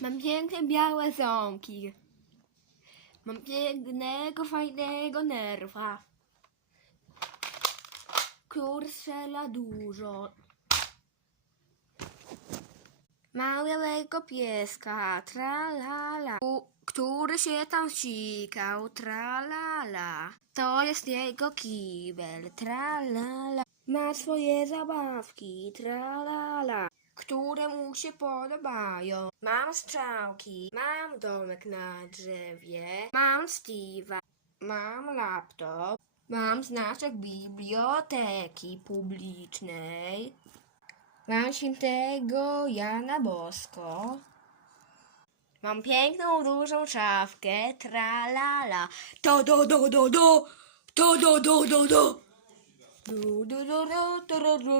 Mam piękne białe ząbki. Mam pięknego, fajnego nerwa. Który strzela dużo. Małego pieska, tralala, który się tam sikał, tralala. To jest jego kibel, tralala. Ma swoje zabawki, tralala, które mu się podobają. Mam strzałki, mam domek na drzewie, mam Steve'a, mam laptop, mam znaczek biblioteki publicznej. Mam świętego Jana Bosko. Mam piękną, dużą szafkę, tralala. To do do do do, to do do do do. Du, du, du, du, tu, ru, ru,